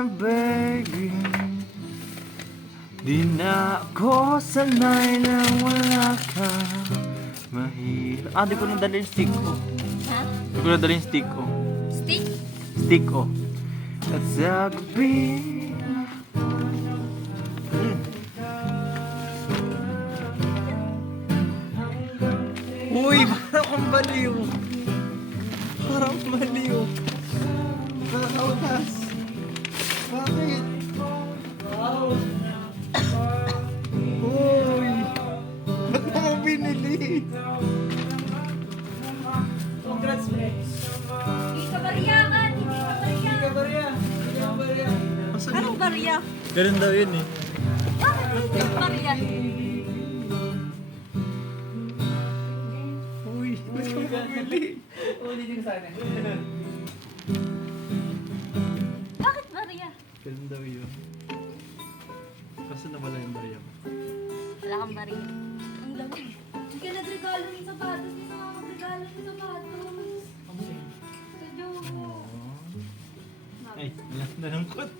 na baby, di na ako sanay na wala ka. Mahirap. Di ko nadala yung stick ko. Ha? Di ko nadala yung stick ko. Stick? Stick ko. At sa gabi. Uy, parang kang baliw. Parang baliw. Nakakautas. Bakit? Uy! Ba't mo ko binili? Congrats, pre. Hindi ka bariya ka! Hindi ka bariya! Anong bariya? Ganun daw yun eh. Bakit hindi ka bariya? Uy, ba't ka mo bili? Ulitin sana. Bakit bariya? Ganun daw yun. Kaso nawala yung bariya mo. Wala kang bariya. Ang dami. Hindi ka nagregalo ng sapatos. Hindi ka makapagregalo ng sapatos. Sa Jogo. Ay, nalangkot.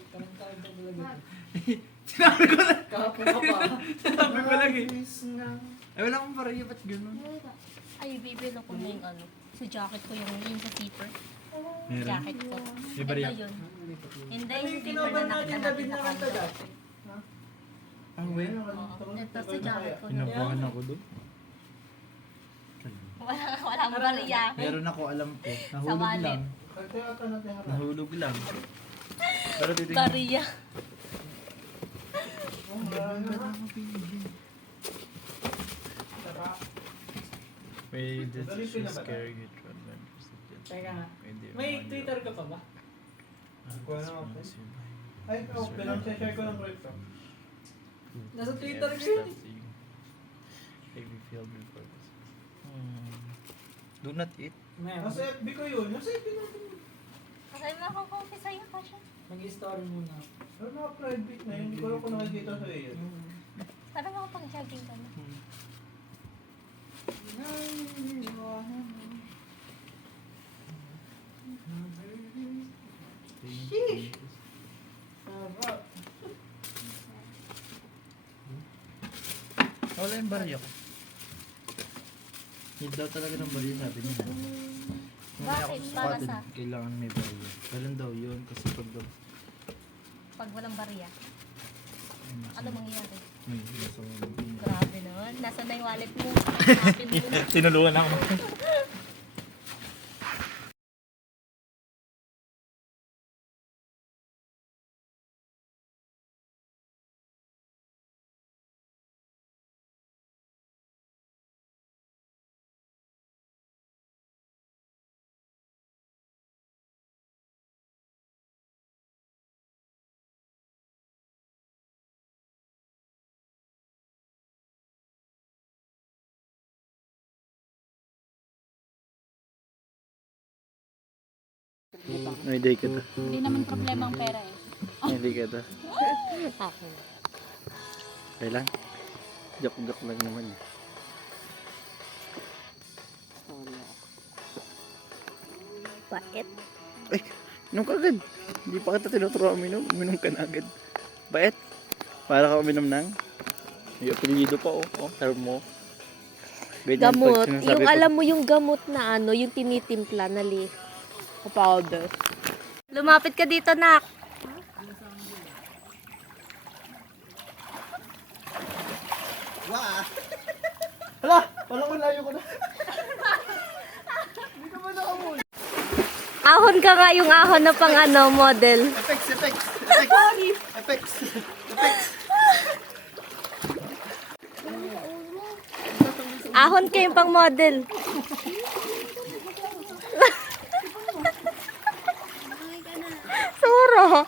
Kahapon ka pa. Sinabi ko lang eh. Ay, wala akong bariya, ba't ganun? Ay, bibili ko na yung ano. Sa jacket ko yung sa zipper. Meron? Jacket ko. May bariya? Ito yun. Hindi, Ano yung yung zipper kinoban na natin nakita David natin na na kanta kanta. dati? Ah, well? Oo. Ito sa jacket ko. Pinabahan ako doon. Walang bariya. Meron ako, alam ko. Sa Nahulog wallet. lang. Nahulog lang. Pero titignan. Bariya. May Dali decision pinabata. scary get one man. Teka nga. May Twitter ka pa ba? Ay, ikaw. Pinag-share ko ng rep. Nasa Twitter ko yun. Do not eat. Nasa FB ko yun. Nasa FB natin. Kasi makakompi sa'yo pa siya. Mag-story muna. Pero naka-private na yun. Hindi ko alam kung nakikita sa iyo. Sana makapag-jogging ka na. Sheesh! Sarap. Wala yung barya ko. Need daw talaga ng barya, sabi niya. Bakit? Para sa? Kailangan may barya. Ganun daw yun kasi pag daw Pag walang bariya. Ano mangyayari? may nasa Grabe naman. Nasaan na yung wallet mo? Hanapin mo. tinulungan ako. May day ka ta. Hindi naman problema ang pera eh. May day ka ta. Akin. Okay lang. Joke lang naman. Bait. Ay, inom ka agad. Hindi pa kita tinuturuan uminom. Uminom ka na agad. Bait. Para ka uminom ng may apelyido pa oh. Oh, term mo. Ganyan Gamot. pag sinasabi Yung ko. alam mo yung gamot na ano, yung tinitimpla na powder. Lumapit ka dito, nak. Hala! Wala ko layo ko na. Hindi ka ba nakamoy? Ahon ka nga yung ahon na pang ano, model. Effects. Ahon ka yung pang model. Suro.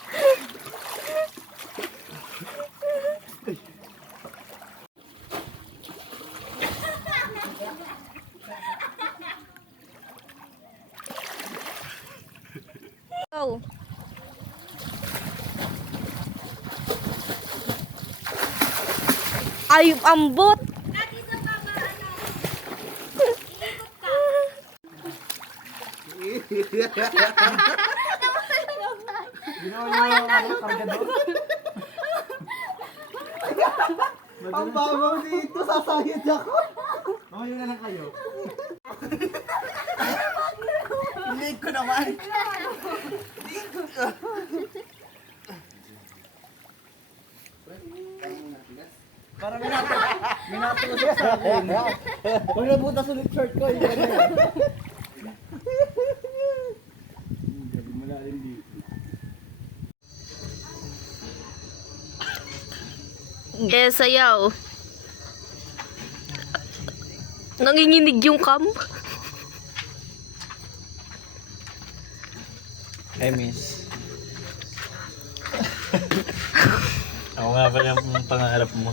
Go. Ay, ambot. Ang babaw dito, sasayad ako. Mamayo na lang kayo. Liig ko naman. Para minato ko siya sa akin. Kung nabutas ulit short ko, yun na yan. Sayaw. Nanginginig yung cam. Hey, miss. Ako nga pala yung pangarap mo.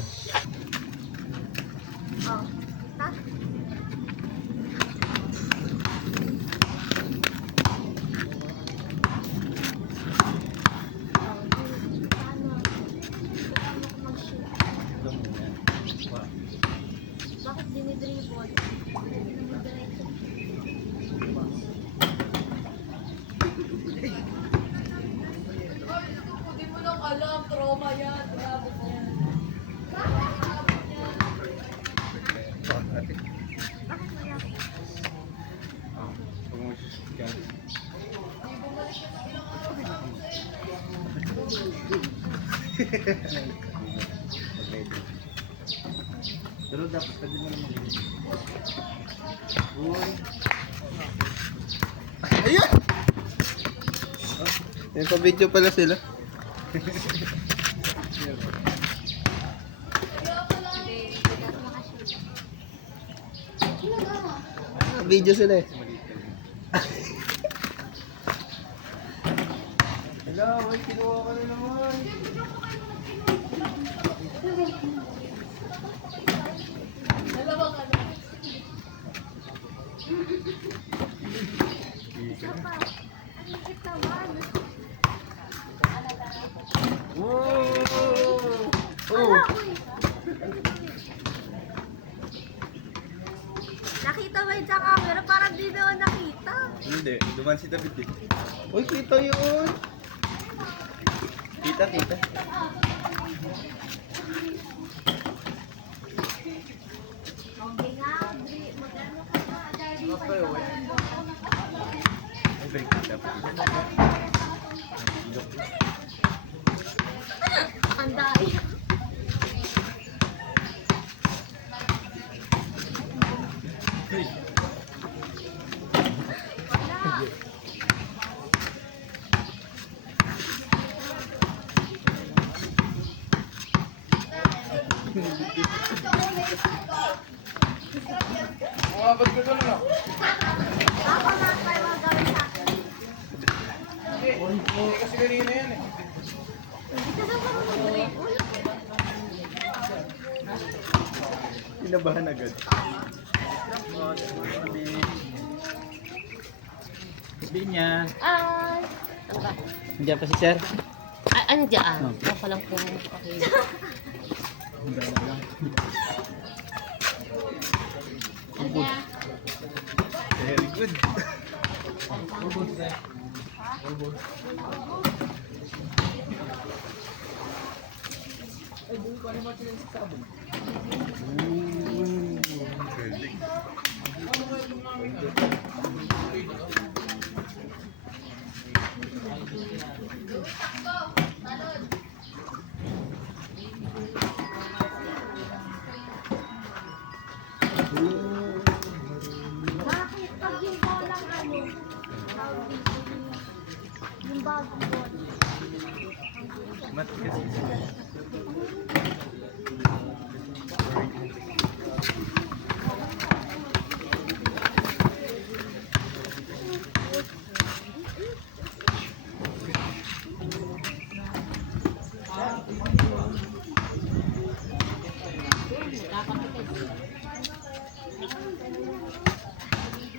Bakit dinidribble? Hindi mo lang alam, trauma yan. Grabe ka yan. Pero dapat pwede mo naman. Ayun! Yan pa video pala sila. Video sila eh. Hello, may kinuha ka na naman. Nakita mo yun sa camera, parang di naman nakita. Hindi, duman si David eh. Uy, kita yun! Kita, kita. Okay nga, magano ka na, dahil pa Ay, kita pa. ang dahil. Ako na kayo gawin sa akin. Kasi kanina yan eh. Hindi ka sa mag-dribble. Kinabahan agad. Hindi niya. Ano ba? Hindi pa si sir. Ano dyan? Ako palang po. Okay. Very good. Bakit pag yung bolang ano, yung bagong bola. Mat kasi.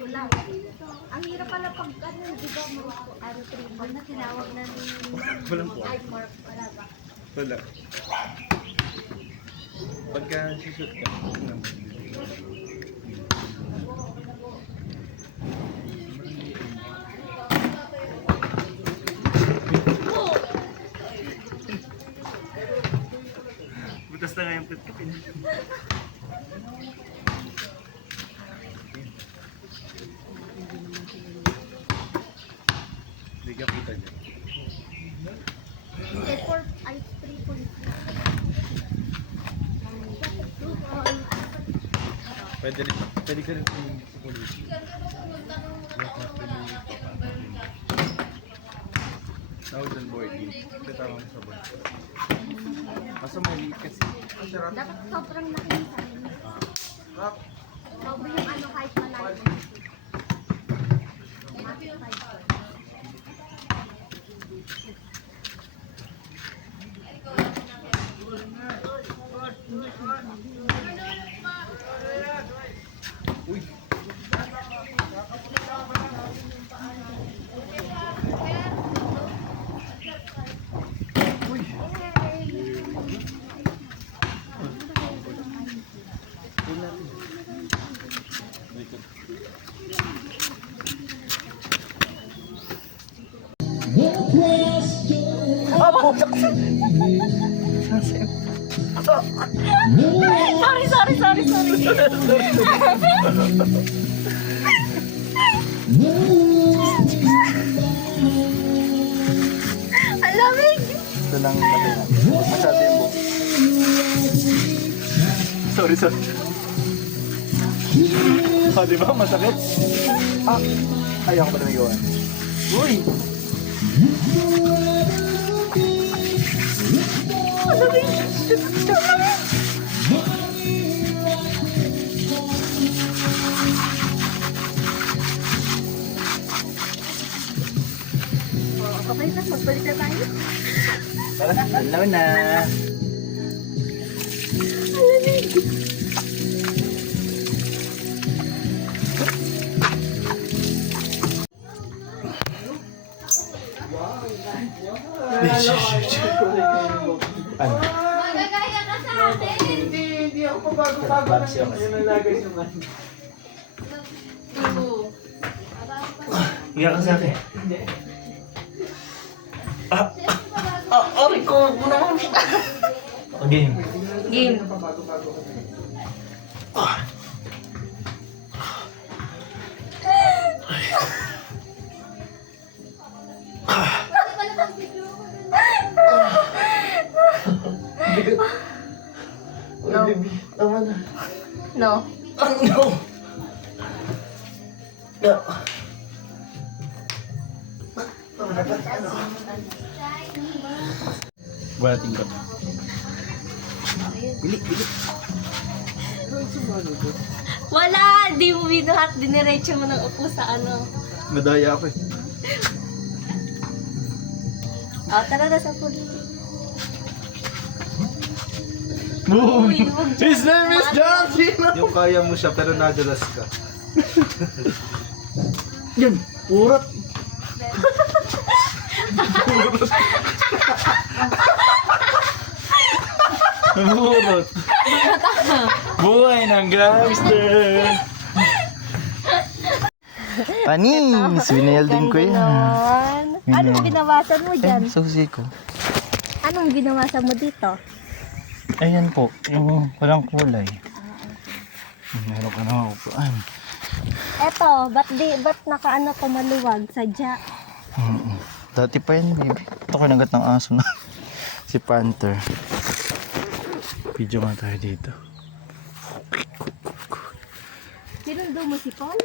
Wala. Ang hirap pala pag ano, di ba mo, ano, treatment na tinawag na ni Walang po. Eye mark, wala ba? Wala. Pagka susut ka. Bigyan kita niya. For ice cream po. Pwede rin. Pwede ka rin sa polisi. Thousand boy. Katawan sa boy. Kaso maliit kasi. Dapat sobrang laki sa amin. Sobrang yung ano kahit malayo. Sorry. Ang lamig! Ito lang masyado yung buhok. Sorry. Oh, di ba? Masakit? Ayaw ko pa na may gawa. Uy! Okay na, magbalik na tayo. Hello na! Ano? Magagaya ka sa akin! Hindi ako pabago-bago lang yun. Yun ang lagay yung ano. Iyak ka sa akin. Aray ko! Muna mo! Game. Game. Pabago-bago ka. No. Tama na. No. No! No! Buhatin ko. Bili! Wala! Di mo binuhat. Diniretso mo ng upo sa ano. Madaya ako eh. Tara na sa pool. Boom! Uy, huwag dyan. His name is John Cena! Yung kaya mo siya pero nadulas ka. Yan! Urat! Urat! Buhay ng gangster! Panis! Binayal din ko yan. Ganon. Anong binawasan mo dyan? Susi ko. Anong binawasan mo dito? Ayan po, yung walang kulay. Meron ka na upuan. Eto, ba't nakaano ko maluwag? Sadya. Dati pa yan, baby. Ito kinagat ng aso na. Si Panther. Video nga tayo dito. Sinundo mo si Paul?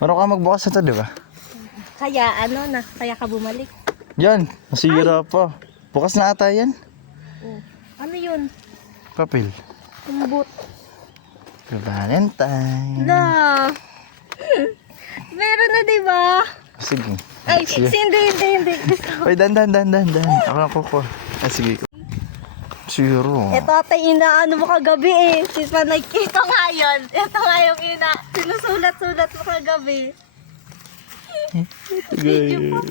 Meron ka magbukas na ito, di ba? Kaya ka bumalik. Yan, nasira pa. Bukas na ata yan. Ano yun? Papel. Umbot. Valentine. Na! Meron na, di ba? Sige. Ay, Sige. hindi. Ay, dan. Ako na kuko. Sige. Zero. Ito ate, inaano mo kagabi eh. Ito nga yun. Ito nga yung sinusulat-sulat mo kagabi. Video pa.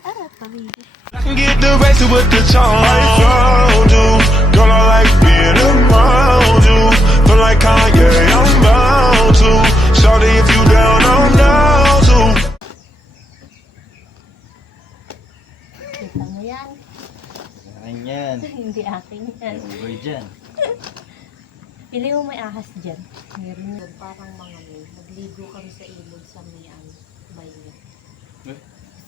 Arat pa, video. Get the rest with the charm. I found you, girl. I like being around you. Feel like Kanye, I'm bound to. Shawty, if you down, I'm down to. Kita mo yan? Ayan yan. Hindi akin yan. Boy dyan. Pili mo may ahas dyan. Meron yun. Parang mga may. Nagligo kami sa ilog sa may bayan. Eh?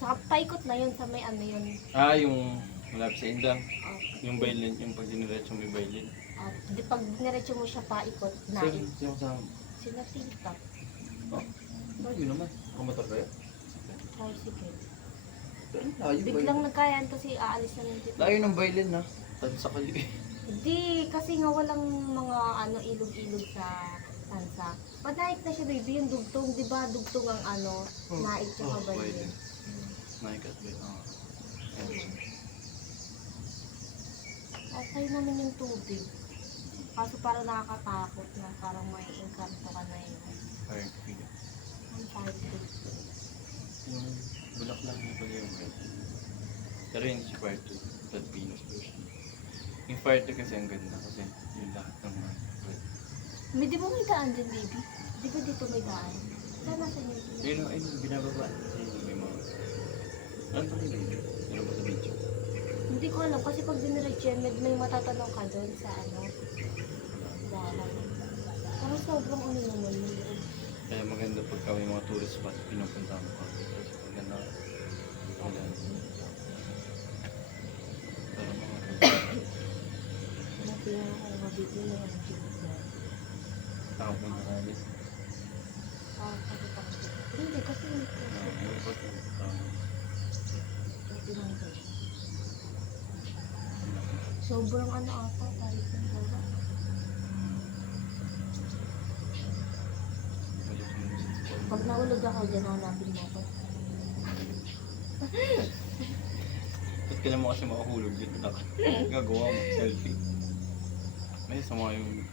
Sa paikot na yun sa may ano yun. Ah, yung malapit sa Indang. Oh, Yung violin, yung pag diniretso may violin. di pag niretso mo siya paikot, naik. Sino kasama? Sila tita. Layo naman. Kumotor kayo? Tricycle. Pero layo ba Biglang nagkayaan kasi aalis na yung tita. Layo ng violin na. Tapos sa kali. Hindi, kasi nga walang mga ano ilog-ilog sa tansa. Panaik na siya baby, yung dugtong, di ba dugtong ang ano, naik tsaka violin. Naikat ba? Okay naman yung tubig. Kaso parang nakakatakot na, parang may engkanto ka na yun. Fire tree. Ang party. Yung bulaklak na pala yung red. Pero yun si fire tree. That Venus version. Yung fire tree kasi ang ganda kasi yung lahat ng mga red. May di ba may daan dyan baby? Di ba dito may daan? Saan nasa inyo? Ayun, binababa. Ayun, may mga... Ano pa rin yun? Ano ba sa video? Hindi ko alam kasi pag diniretso yan, may matatanong ka doon sa ano. Bahay. Parang sobrang ano naman yun. Kaya maganda pagka may mga tourist spot, pinupunta mo ka. Maganda. Wala. Pero mga... Natin na ako mabibili ng mga jeep na. Nakapunta ka ulit. Pakakita ko. Hindi kasi Ano ba ito? tinanggal. Sobrang ano ata, tarik ng baba. Pag naulog ako dyan, hanapin mo ako. Ba't ka naman kasi makahulog dito? Gagawa mo, selfie. May sama yung